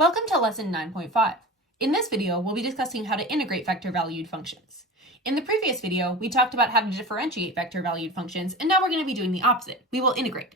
Welcome to lesson 9.5. In this video, we'll be discussing how to integrate vector-valued functions. In the previous video, we talked about how to differentiate vector-valued functions, and now we're going to be doing the opposite. We will integrate.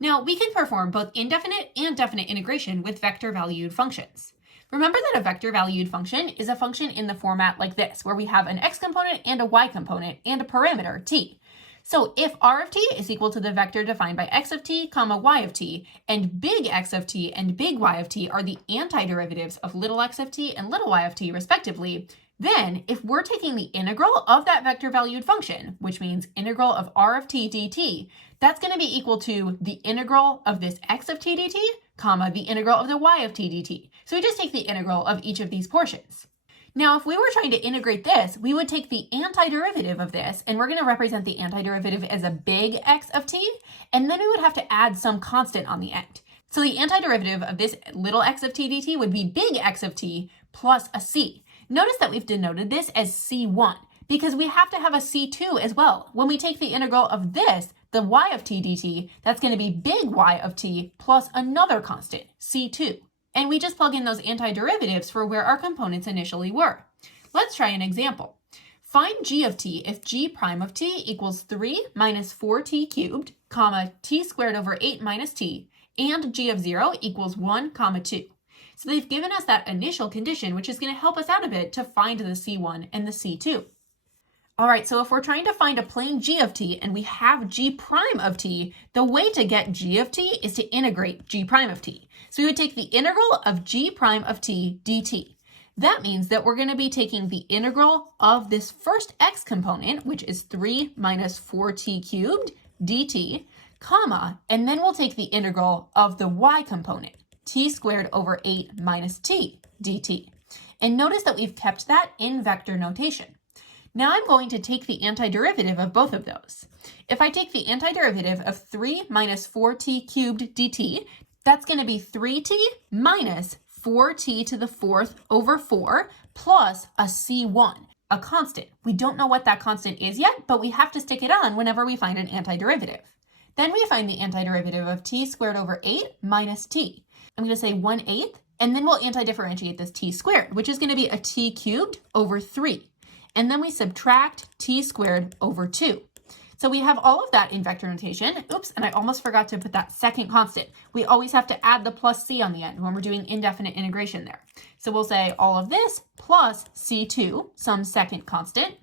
Now, we can perform both indefinite and definite integration with vector-valued functions. Remember that a vector-valued function is a function in the format like this, where we have an x component and a y component and a parameter t. So if r of t is equal to the vector defined by x of t, comma y of t, and big X of t and big Y of t are the antiderivatives of little x of t and little y of t respectively, then if we're taking the integral of that vector-valued function, which means integral of r of t dt, that's going to be equal to the integral of this x of t dt, comma the integral of the y of t dt. So we just take the integral of each of these portions. Now, if we were trying to integrate this, we would take the antiderivative of this, and we're going to represent the antiderivative as a big X of t, and then we would have to add some constant on the end. So the antiderivative of this little x of t dt would be big X of t plus a c. Notice that we've denoted this as c1, because we have to have a c2 as well. When we take the integral of this, the y of t dt, that's going to be big Y of t plus another constant, c2. And we just plug in those antiderivatives for where our components initially were. Let's try an example. Find g of t if g prime of t equals 3 minus 4t cubed, comma t squared over 8 minus t, and g of 0 equals 1, comma 2. So they've given us that initial condition, which is going to help us out a bit to find the c1 and the c2. All right, so if we're trying to find a plain g of t and we have g prime of t, the way to get g of t is to integrate g prime of t. So we would take the integral of g prime of t dt. That means that we're going to be taking the integral of this first x component, which is 3 minus 4t cubed dt, comma, and then we'll take the integral of the y component, t squared over 8 minus t dt. And notice that we've kept that in vector notation. Now I'm going to take the antiderivative of both of those. If I take the antiderivative of 3 minus 4t cubed dt, that's going to be 3t minus 4t to the fourth over 4 plus a c1, a constant. We don't know what that constant is yet, but we have to stick it on whenever we find an antiderivative. Then we find the antiderivative of t squared over 8 minus t. I'm going to say 1/8, and then we'll antidifferentiate this t squared, which is going to be a t cubed over 3. And then we subtract t squared over 2. So we have all of that in vector notation. Oops, and I almost forgot to put that second constant. We always have to add the plus c on the end when we're doing indefinite integration there. So we'll say all of this plus c2, some second constant.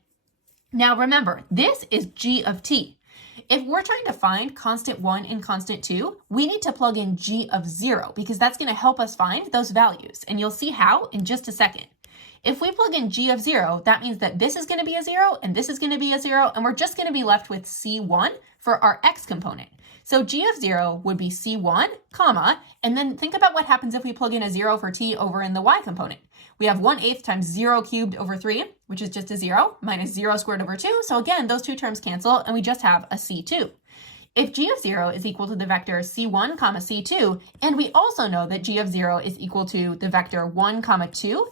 Now remember, this is g of t. If we're trying to find constant 1 and constant 2, we need to plug in g of 0 because that's going to help us find those values. And you'll see how in just a second. If we plug in g of 0, that means that this is going to be a 0 and this is going to be a 0, and we're just going to be left with c1 for our x component. So g of 0 would be c1, comma, and then think about what happens if we plug in a 0 for t over in the y component. We have 1/8 times 0 cubed over 3, which is just a 0, minus 0 squared over 2. So again, those two terms cancel, and we just have a c2. If g of 0 is equal to the vector c1, comma c2, and we also know that g of 0 is equal to the vector 1, comma 2,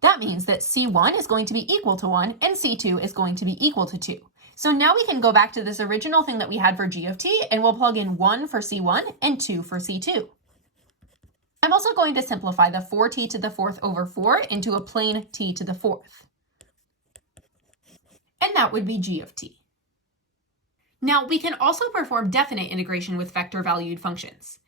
that means that c1 is going to be equal to 1 and c2 is going to be equal to 2. So now we can go back to this original thing that we had for g of t, and we'll plug in 1 for c1 and 2 for c2. I'm also going to simplify the 4t to the fourth over 4 into a plain t to the fourth. And that would be g of t. Now we can also perform definite integration with vector-valued functions.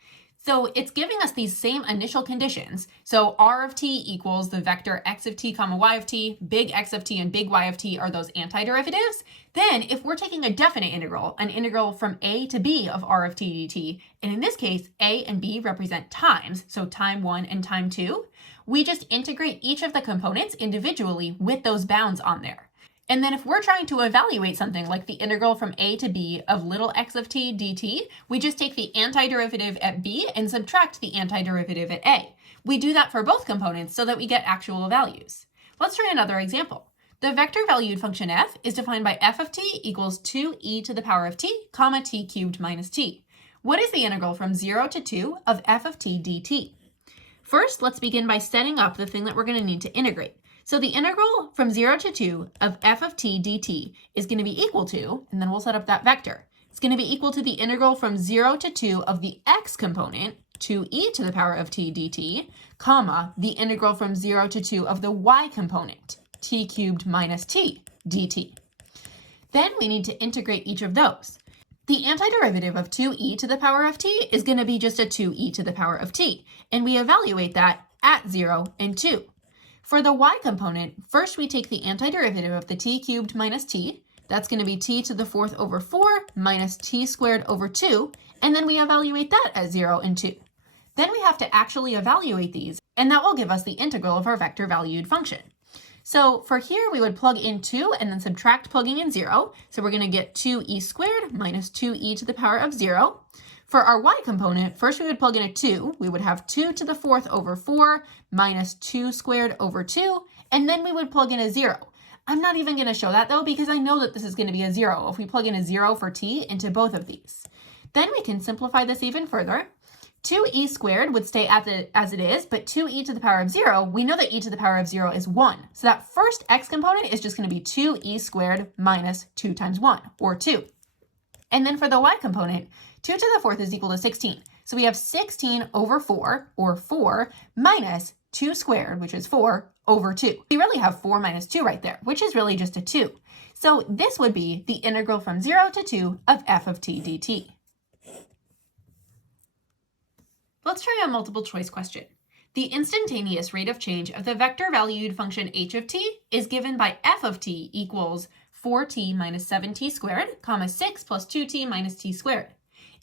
So it's giving us these same initial conditions. So r of t equals the vector x of t, comma y of t, big X of t and big Y of t are those antiderivatives. Then if we're taking a definite integral, an integral from a to b of r of t dt, and in this case, a and b represent times, so time 1 and time 2, we just integrate each of the components individually with those bounds on there. And then if we're trying to evaluate something like the integral from a to b of little x of t dt, we just take the antiderivative at b and subtract the antiderivative at a. We do that for both components so that we get actual values. Let's try another example. The vector-valued function f is defined by f of t equals 2e to the power of t, comma t cubed minus t. What is the integral from 0 to 2 of f of t dt? First, let's begin by setting up the thing that we're going to need to integrate. So the integral from 0 to 2 of f of t dt is going to be equal to, and then we'll set up that vector. It's going to be equal to the integral from 0 to 2 of the x component 2e to the power of t dt, comma, the integral from 0 to 2 of the y component, t cubed minus t dt. Then we need to integrate each of those. The antiderivative of 2e to the power of t is going to be just a 2e to the power of t, and we evaluate that at 0 and 2. For the y component, first we take the antiderivative of the t cubed minus t. That's going to be t to the 4th over 4 minus t squared over 2, and then we evaluate that at 0 and 2. Then we have to actually evaluate these, and that will give us the integral of our vector valued function. So for here, we would plug in 2 and then subtract plugging in 0. So we're going to get 2e squared minus 2e to the power of 0. For our y component, first we would plug in a 2. We would have 2 to the 4th over 4 minus 2 squared over 2, and then we would plug in a 0. I'm not even going to show that though, because I know that this is going to be a 0 if we plug in a 0 for t into both of these. Then we can simplify this even further. 2e squared would stay as it is, but 2e to the power of 0, we know that e to the power of 0 is 1. So that first x component is just going to be 2e squared minus 2 times 1, or 2. And then for the y component, 2 to the 4th is equal to 16. So we have 16 over 4, or 4, minus 2 squared, which is 4, over 2. We really have 4 minus 2 right there, which is really just a 2. So this would be the integral from 0 to 2 of f of t dt. Let's try a multiple choice question. The instantaneous rate of change of the vector valued function h of t is given by f of t equals 4t minus 7t squared, comma 6 plus 2t minus t squared.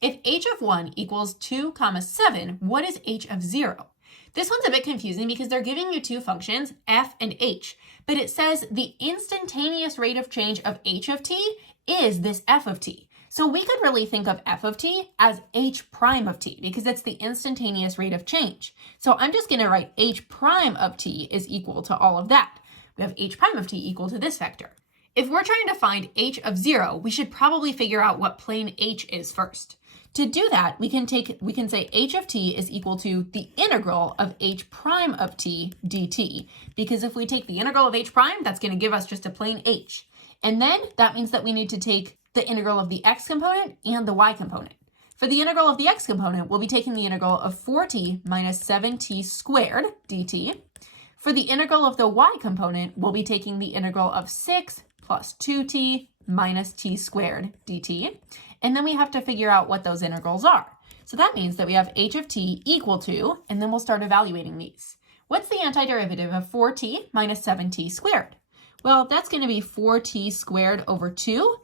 If h of 1 equals 2, comma 7, what is h of 0? This one's a bit confusing because they're giving you two functions, f and h, but it says the instantaneous rate of change of h of t is this f of t. So we could really think of f of t as h prime of t because it's the instantaneous rate of change. So I'm just going to write h prime of t is equal to all of that. We have h prime of t equal to this vector. If we're trying to find h of 0, we should probably figure out what plane h is first. To do that, we can say h of t is equal to the integral of h prime of t dt, because if we take the integral of h prime, that's going to give us just a plane h. And then that means that we need to take the integral of the x component and the y component. For the integral of the x component, we'll be taking the integral of 4t minus 7t squared dt. For the integral of the y component, we'll be taking the integral of 6 plus 2t minus t squared dt. And then we have to figure out what those integrals are. So that means that we have h of t equal to, and then we'll start evaluating these. What's the antiderivative of 4t minus 7t squared? Well, that's going to be 4t squared over 2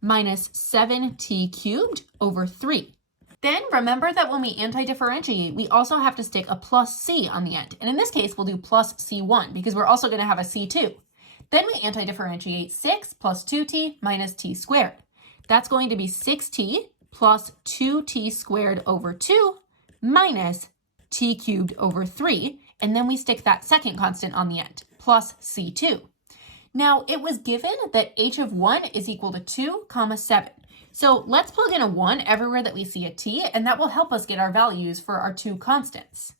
minus 7t cubed over 3. Then remember that when we antidifferentiate, we also have to stick a plus c on the end. And in this case, we'll do plus c1 because we're also going to have a c2. Then we antidifferentiate 6 plus 2t minus t squared. That's going to be 6t plus 2t squared over 2 minus t cubed over 3. And then we stick that second constant on the end, plus c2. Now, it was given that h of 1 is equal to 2, comma 7. So let's plug in a 1 everywhere that we see a t, and that will help us get our values for our two constants.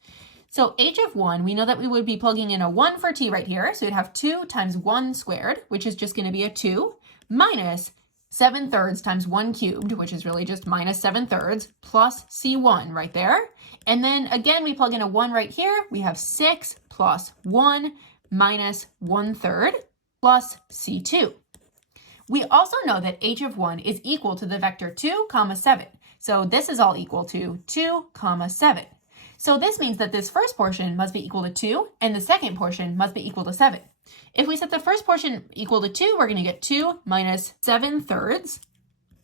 So h of 1, we know that we would be plugging in a 1 for t right here. So we'd have 2 times 1 squared, which is just going to be a 2, minus 7 thirds times 1 cubed, which is really just minus 7 thirds, plus c1 right there. And then again, we plug in a 1 right here. We have 6 plus 1 minus 1 third plus c2. We also know that h of 1 is equal to the vector 2, comma 7. So this is all equal to 2, comma 7. So this means that this first portion must be equal to 2, and the second portion must be equal to 7. If we set the first portion equal to 2, we're going to get 2 minus 7 thirds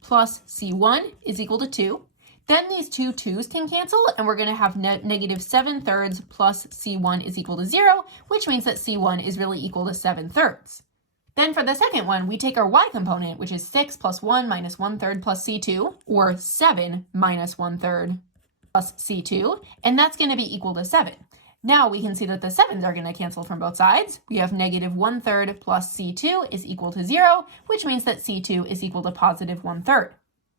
plus c1 is equal to 2. Then these two 2's can cancel, and we're going to have negative 7 thirds plus c1 is equal to 0, which means that c1 is really equal to 7 thirds. Then for the second one, we take our y component, which is 6 plus 1 minus 1 third plus c2, or 7 minus 1 third plus c2, and that's going to be equal to 7. Now we can see that the 7's are going to cancel from both sides. We have negative 1 third plus c2 is equal to 0, which means that c2 is equal to positive 1 third.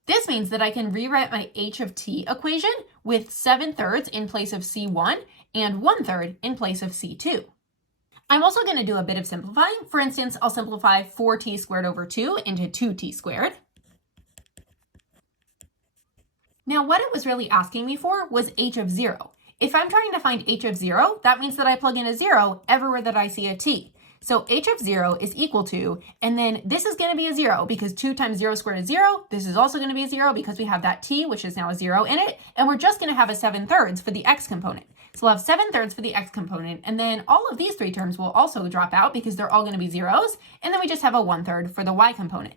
This means that I can rewrite my h of t equation with 7 thirds in place of c1 and 1 third in place of c2. I'm also going to do a bit of simplifying. For instance, I'll simplify 4t squared over 2 into 2t squared. Now what it was really asking me for was h of 0. If I'm trying to find h of 0, that means that I plug in a 0 everywhere that I see a t. So h of 0 is equal to, and then this is going to be a 0 because 2 times 0 squared is 0. This is also going to be a 0 because we have that t, which is now a 0 in it. And we're just going to have a 7/3 for the x component. So we'll have 7/3 for the x component. And then all of these three terms will also drop out because they're all going to be zeros. And then we just have a 1/3 for the y component.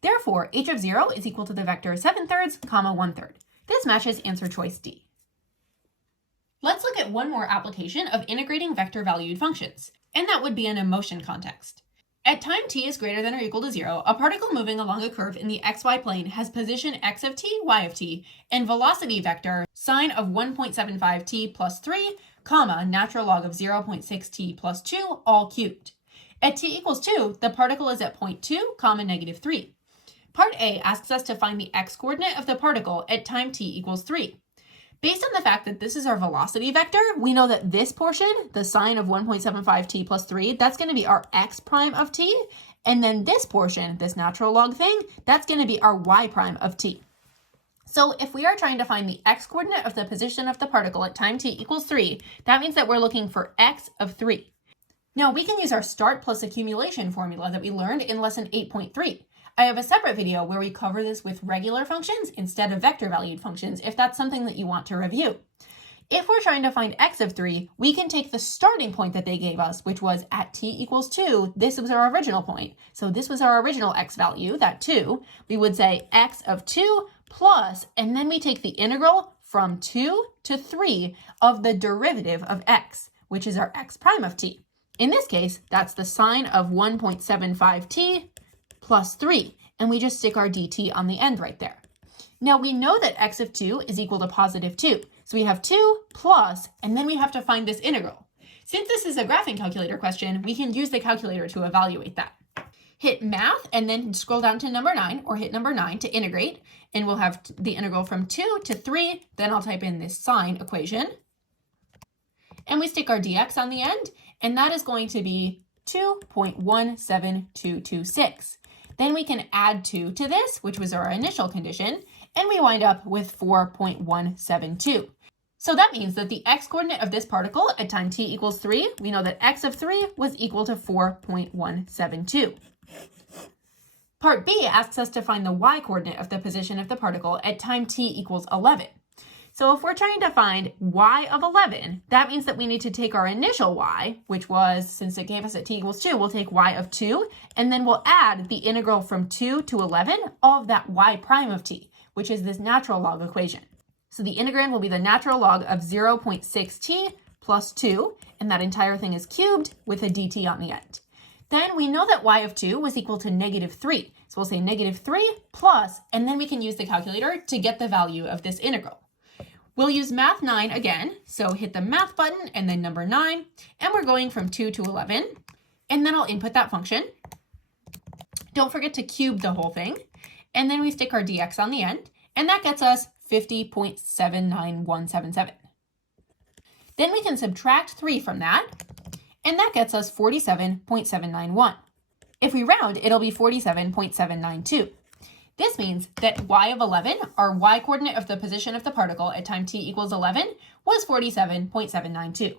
Therefore, h of 0 is equal to the vector 7/3, 1/3. This matches answer choice D. Let's look at one more application of integrating vector-valued functions, and that would be in a motion context. At time t is greater than or equal to 0, a particle moving along a curve in the xy plane has position x of t, y of t, and velocity vector sine of 1.75 t plus 3, comma, natural log of 0.6 t plus 2, all cubed. At t equals 2, the particle is at point 2, comma, negative 3. Part A asks us to find the x-coordinate of the particle at time t equals 3. Based on the fact that this is our velocity vector, we know that this portion, the sine of 1.75 t plus 3, that's going to be our x prime of t. And then this portion, this natural log thing, that's going to be our y prime of t. So if we are trying to find the x-coordinate of the position of the particle at time t equals 3, that means that we're looking for x of 3. Now we can use our start plus accumulation formula that we learned in lesson 8.3. I have a separate video where we cover this with regular functions instead of vector-valued functions if that's something that you want to review. If we're trying to find x of 3, we can take the starting point that they gave us, which was at t equals 2. This was our original point. So this was our original x value, that 2. We would say x of 2 plus, and then we take the integral from 2 to 3 of the derivative of x, which is our x prime of t. In this case, that's the sine of 1.75 t plus 3, and we just stick our dt on the end right there. Now we know that x of 2 is equal to positive 2. So we have 2 plus, and then we have to find this integral. Since this is a graphing calculator question, we can use the calculator to evaluate that. Hit math and then scroll down to number 9, or hit number 9 to integrate, and we'll have the integral from 2 to 3. Then I'll type in this sine equation, and we stick our dx on the end, and that is going to be 2.17226. Then we can add 2 to this, which was our initial condition, and we wind up with 4.172. So that means that the x-coordinate of this particle at time t equals 3, we know that x of 3 was equal to 4.172. Part B asks us to find the y-coordinate of the position of the particle at time t equals 11. So if we're trying to find y of 11, that means that we need to take our initial y, which was, since it gave us at t equals 2, we'll take y of 2, and then we'll add the integral from 2 to 11 of that y prime of t, which is this natural log equation. So the integrand will be the natural log of 0.6t plus 2, and that entire thing is cubed with a dt on the end. Then we know that y of 2 was equal to negative 3. So we'll say negative 3 plus, and then we can use the calculator to get the value of this integral. We'll use math 9 again, so hit the math button and then number 9, and we're going from 2 to 11, and then I'll input that function. Don't forget to cube the whole thing, and then we stick our dx on the end, and that gets us 50.79177. Then we can subtract 3 from that, and that gets us 47.791. If we round, it'll be 47.792. This means that y of 11, our y-coordinate of the position of the particle at time t equals 11, was 47.792.